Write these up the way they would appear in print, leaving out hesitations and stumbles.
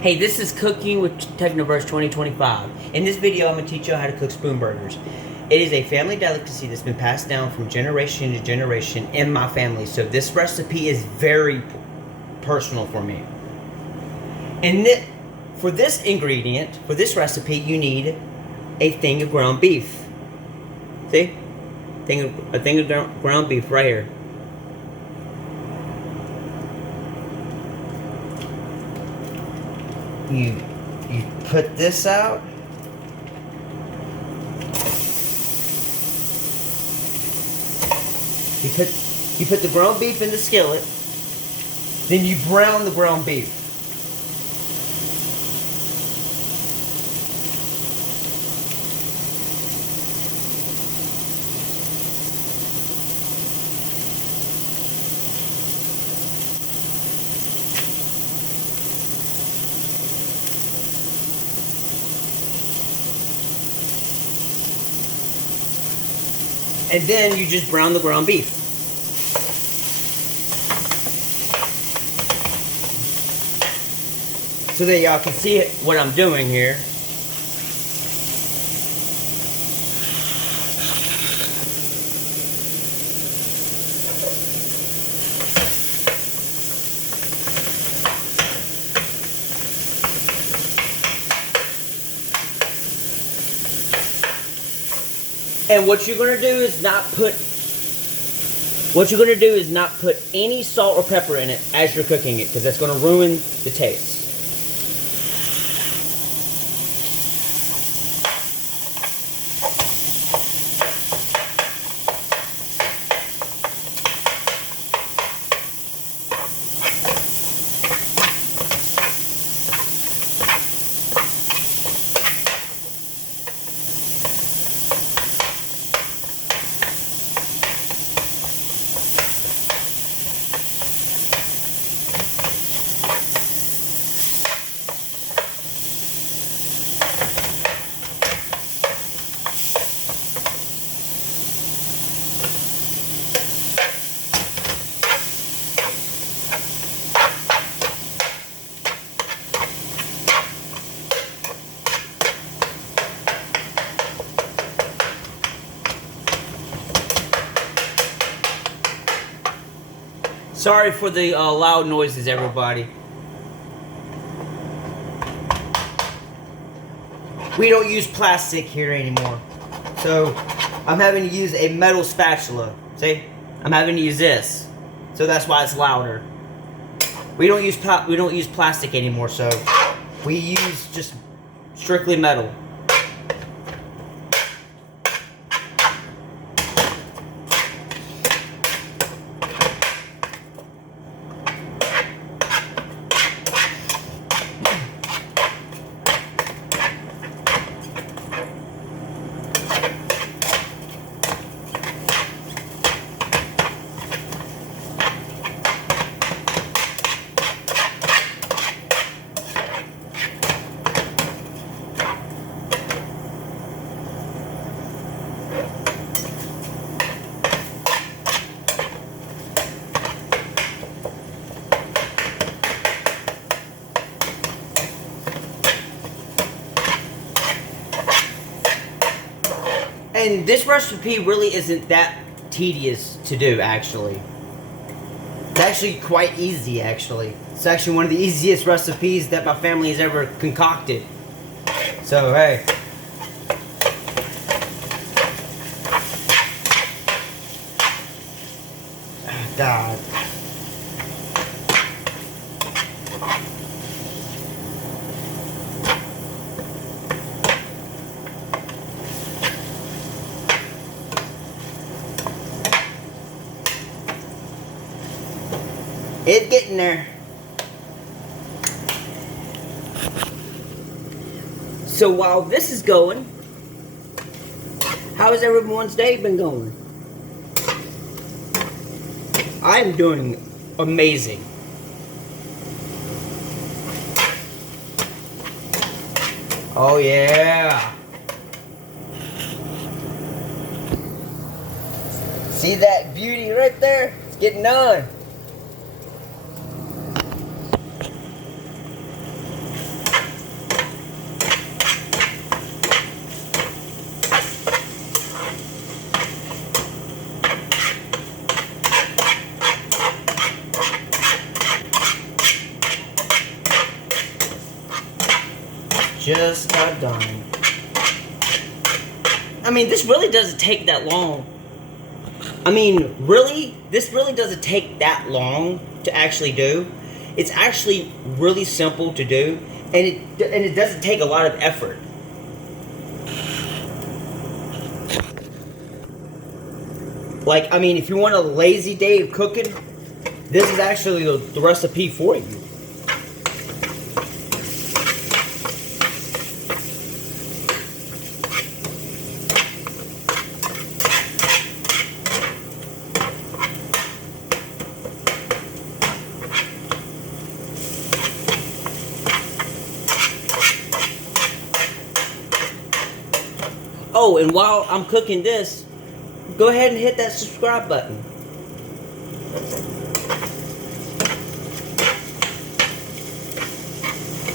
Hey, this is Cooking with Technoverse 2025. In this video, I'm going to teach you how to cook spoon burgers. It is a family delicacy that's been passed down from generation to generation in my family, so this recipe is very personal for me. And for this ingredient, for this recipe, you need a thing of ground beef. See? A thing of ground beef right here. You put this out. You put the ground beef in the skillet. Then you brown the ground beef. And then you just brown the ground beef. So that y'all can see what I'm doing here. And what you're gonna do is not put any salt or pepper in it as you're cooking it, because that's gonna ruin the taste. Sorry for the loud noises, everybody. We don't use plastic here anymore, so I'm having to use a metal spatula. See, I'm having to use this, so that's why it's louder. We don't use plastic anymore, so we use just strictly metal. And this recipe really isn't that tedious to do, actually. It's actually quite easy, actually. It's actually one of the easiest recipes that my family has ever concocted. So, hey. God. It's getting there. So while this is going, how has everyone's day been going? I'm doing amazing. Oh yeah. See that beauty right there? It's getting done. just got done. I mean, this really doesn't take that long. I mean, really, this really doesn't take that long to actually do. It's actually really simple to do, and it doesn't take a lot of effort. Like, I mean, if you want a lazy day of cooking, this is actually the recipe for you. Oh, and while I'm cooking this, go ahead and hit that subscribe button.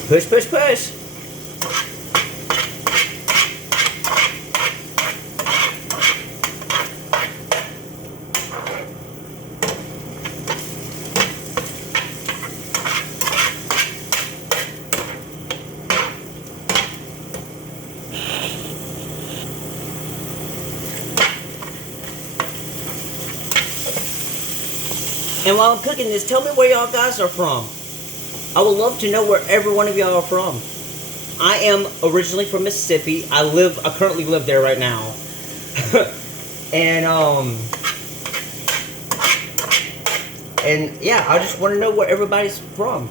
Push, push, push. And while I'm cooking this, tell me where y'all guys are from. I would love to know where every one of y'all are from. I am originally from Mississippi. I currently live there right now. And yeah, I just want to know where everybody's from.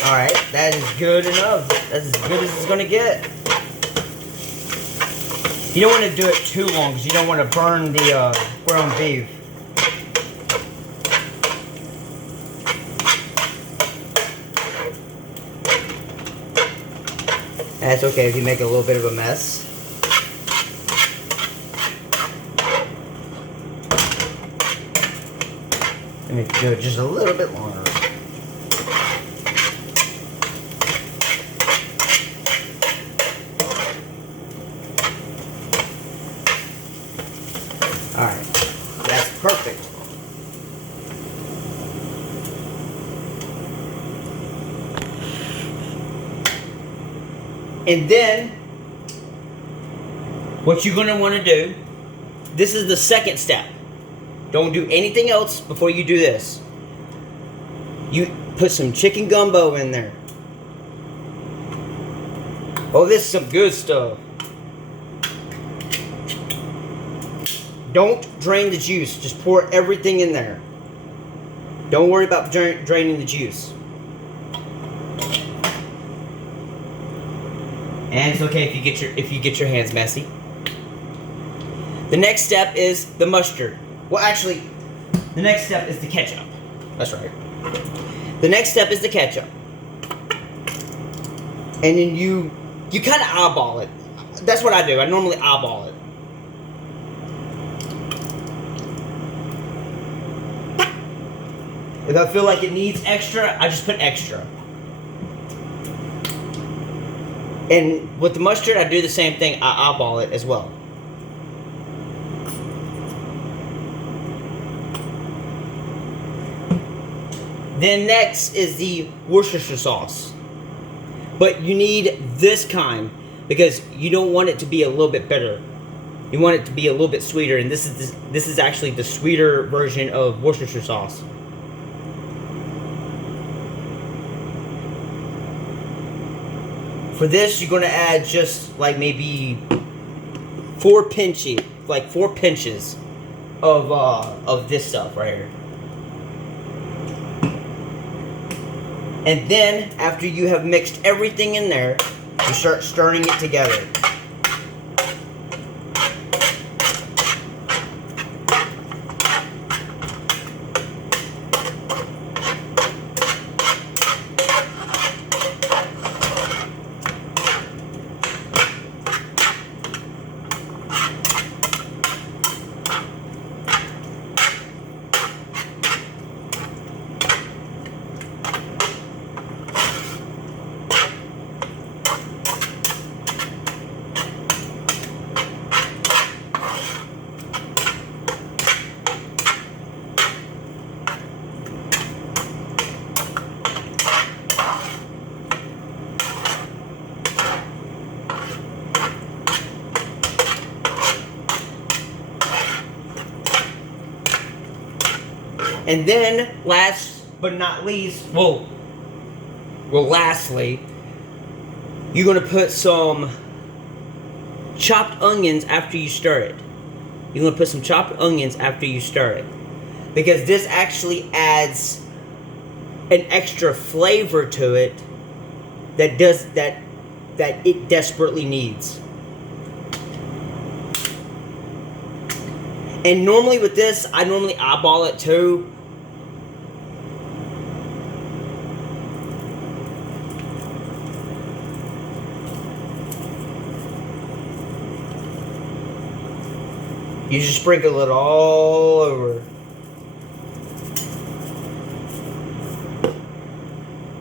Alright, that is good enough. That's as good as it's going to get. You don't want to do it too long because you don't want to burn the ground beef. That's okay if you make a little bit of a mess. Let me do it just a little bit longer. Alright, that's perfect. And then, what you're going to want to do, this is the second step. Don't do anything else before you do this. You put some chicken gumbo in there. Oh, this is some good stuff. Don't drain the juice. Just pour everything in there. Don't worry about draining the juice. And it's okay if you get your hands messy. The next step is the mustard. Well, actually, the next step is the ketchup. That's right. The next step is the ketchup. And then you kind of eyeball it. That's what I do. I normally eyeball it. If I feel like it needs extra, I just put extra. And with the mustard, I do the same thing. I eyeball it as well. Then next is the Worcestershire sauce. But you need this kind because you don't want it to be a little bit bitter. You want it to be a little bit sweeter, and this is actually the sweeter version of Worcestershire sauce. For this, you're going to add just like maybe 4 pinches of this stuff right here. And then, after you have mixed everything in there, you start stirring it together. And then, last but not least, lastly, you're going to put some chopped onions after you stir it. You're going to put some chopped onions after you stir it. Because this actually adds an extra flavor to it that it desperately needs. And normally with this, I normally eyeball it too. You just sprinkle it all over.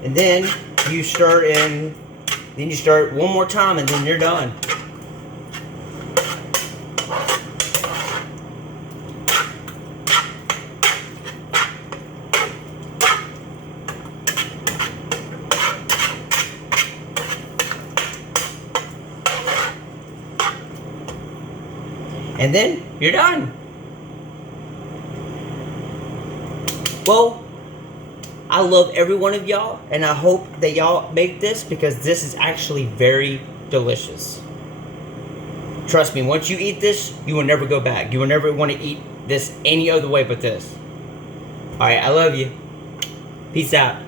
And then you stir in, then you stir it one more time and then you're done. And then you're done. Well, I love every one of y'all, and I hope that y'all make this because this is actually very delicious. Trust me, once you eat this, you will never go back. You will never want to eat this any other way but this. Alright, I love you. Peace out.